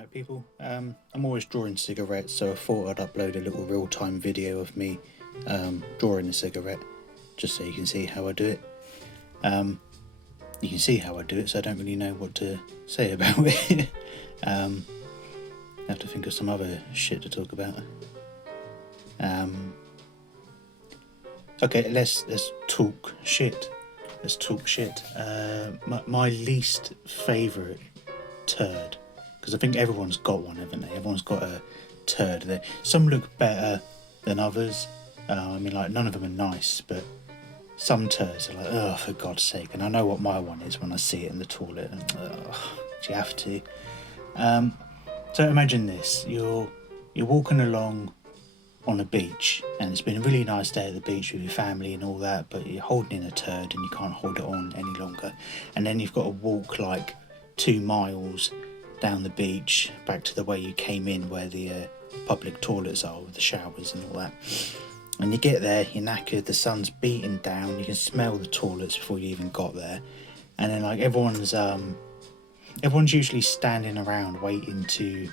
Right, people. I'm always drawing cigarettes, so I thought I'd upload a little real-time video of me drawing a cigarette, just so you can see how I do it. You can see how I do it, so I don't really know what to say about it. I have to think of some other shit to talk about. Okay, let's talk shit. Let's talk shit. My least favourite turd, because I think everyone's got one, haven't they? Everyone's got a turd there. Some look better than others. I mean, like, none of them are nice, but some turds are like, oh, for God's sake. And I know what my one is when I see it in the toilet. And do you have to? So imagine this: you're walking along on a beach, and it's been a really nice day at the beach with your family and all that, but you're holding in a turd and you can't hold it on any longer. And then you've got to walk like 2 miles down the beach back to the way you came in, where the public toilets are with the showers and all that. And you get there, you're knackered, the sun's beating down, you can smell the toilets before you even got there. And then like everyone's usually standing around waiting to...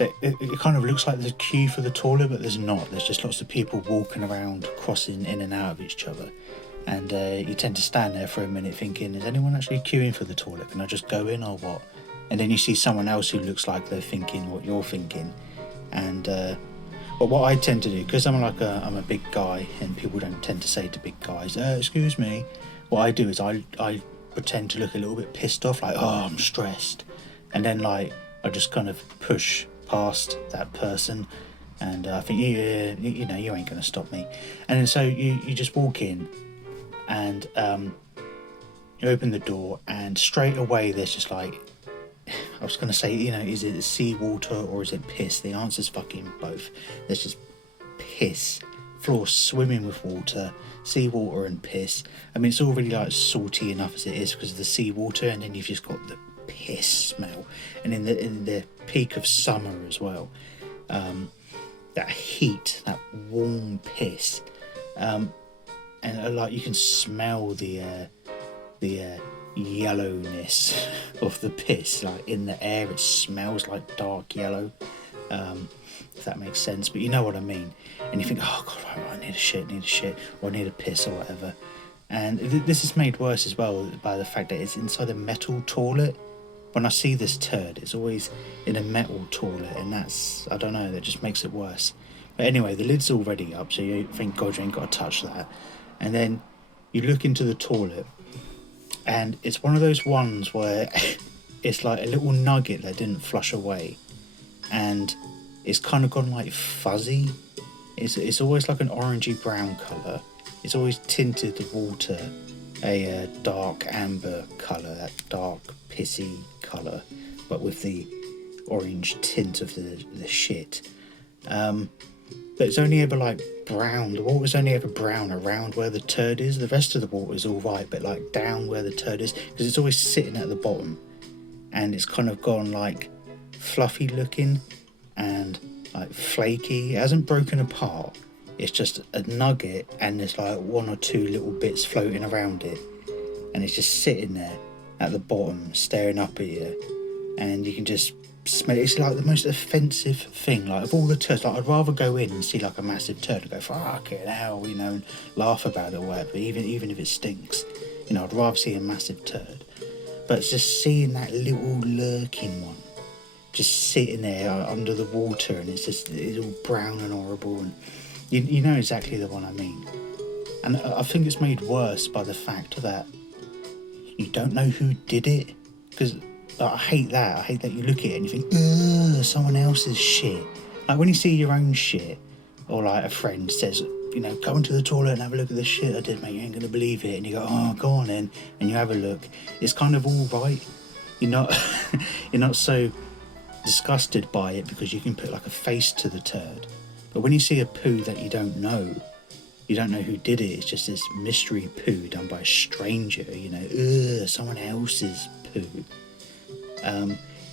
It kind of looks like there's a queue for the toilet, but there's not. There's just lots of people walking around, crossing in and out of each other. And you tend to stand there for a minute thinking, is anyone actually queuing for the toilet? Can I just go in or what? And then you see someone else who looks like they're thinking what you're thinking. And but what I tend to do, because I'm a big guy, and people don't tend to say to big guys, excuse me. What I do is I pretend to look a little bit pissed off, like, oh, I'm stressed. And then like I just kind of push past that person, and I think, yeah, you know, you ain't gonna stop me. And then so you just walk in, and you open the door, and straight away there's just like, I was gonna say, you know, is it seawater or is it piss? The answer's fucking both. There's just piss, floor swimming with water, seawater and piss. I mean, it's already like salty enough as it is because of the seawater, and then you've just got the piss smell. And in the peak of summer as well, that heat, that warm piss, and like you can smell the yellowness of the piss, like in the air. It smells like dark yellow, if that makes sense, but you know what I mean. And you think, oh god, I need a shit, or I need a piss, or whatever. And this is made worse as well by the fact that it's inside a metal toilet. When I see this turd, it's always in a metal toilet, and that's, I don't know, that just makes it worse. But anyway, the lid's already up, so you thank God you ain't got to touch that. And then you look into the toilet, and it's one of those ones where it's like a little nugget that didn't flush away, and it's kind of gone like fuzzy. It's always like an orangey brown colour. It's always tinted the water a dark amber colour, that dark pissy colour, but with the orange tint of the shit. But it's only ever like brown. The water's only ever brown around where the turd is. The rest of the water is all right, but like down where the turd is, because it's always sitting at the bottom, and it's kind of gone like fluffy looking and like flaky. It hasn't broken apart. It's just a nugget, and there's like 1 or 2 little bits floating around it, and it's just sitting there at the bottom staring up at you, and you can just smell it. It's like the most offensive thing. Like, of all the turds, like, I'd rather go in and see like a massive turd and go, fuck it hell, you know, and laugh about it or whatever, even if it stinks. You know, I'd rather see a massive turd. But it's just seeing that little lurking one just sitting there under the water, and it's all brown and horrible, and you know exactly the one I mean. And I think it's made worse by the fact that you don't know who did it, because I hate that. I hate that you look at it and you think, ugh, someone else's shit. Like when you see your own shit, or like a friend says, you know, go into the toilet and have a look at the shit I did, mate, you ain't gonna believe it. And you go, oh, go on then, and you have a look. It's kind of all right. You're not you're not so disgusted by it because you can put like a face to the turd. But when you see a poo that you don't know who did it. It's just this mystery poo done by a stranger, you know, someone else's poo.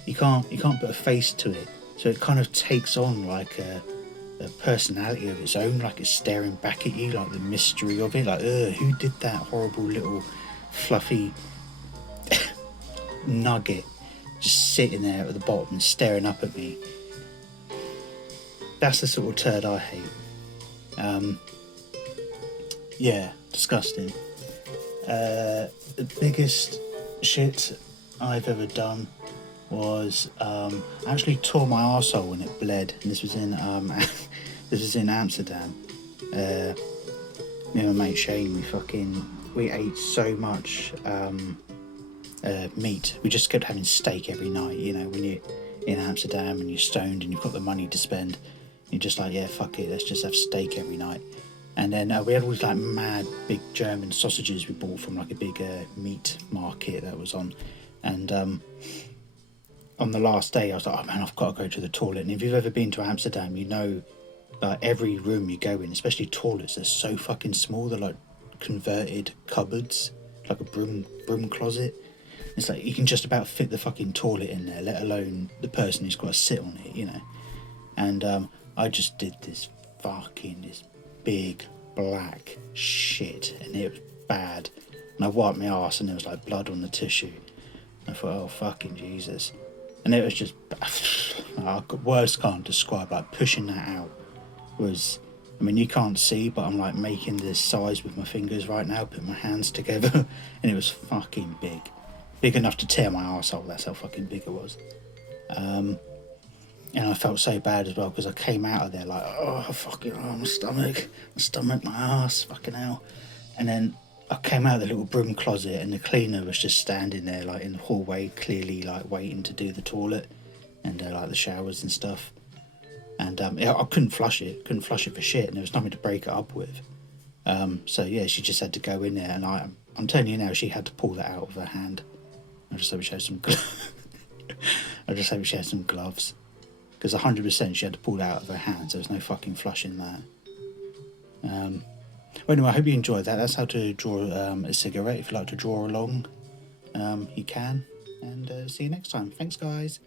You can't put a face to it, so it kind of takes on like a personality of its own, like it's staring back at you, like the mystery of it, like, who did that horrible little fluffy nugget just sitting there at the bottom and staring up at me. That's the sort of turd I hate. Yeah, disgusting. The biggest shit I've ever done was I actually tore my arsehole and it bled. And this was in this was in Amsterdam. Me and my mate Shane, we ate so much meat. We just kept having steak every night. You know, when you're in Amsterdam and you're stoned and you've got the money to spend, you're just like, yeah, fuck it, let's just have steak every night. And then we had all these like mad big German sausages we bought from like a big meat market that was on. And on the last day, I was like, oh man, I've got to go to the toilet. And if you've ever been to Amsterdam, you know, every room you go in, especially toilets, they're so fucking small. They're like converted cupboards, like a broom closet. It's like you can just about fit the fucking toilet in there, let alone the person who's got to sit on it, you know. And I just did this big black shit, and it was bad. And I wiped my arse, and there was like blood on the tissue. I thought, oh fucking Jesus! And it was just words can't describe. Like pushing that out was, I mean, you can't see, but I'm like making this size with my fingers right now, putting my hands together, and it was fucking big enough to tear my arsehole. That's how fucking big it was. And I felt so bad as well because I came out of there like, oh fucking, oh, my stomach, my ass, fucking hell. And then I came out of the little broom closet and the cleaner was just standing there like in the hallway, clearly like waiting to do the toilet and like the showers and stuff. And I couldn't flush it for shit, and there was nothing to break it up with. So yeah, she just had to go in there, and I'm telling you now, she had to pull that out of her hand. I just hope she had some gloves. Because 100% she had to pull it out of her hands. There was no fucking flushing that. Well, anyway, I hope you enjoyed that. That's how to draw a cigarette. If you like to draw along, you can. And see you next time. Thanks, guys.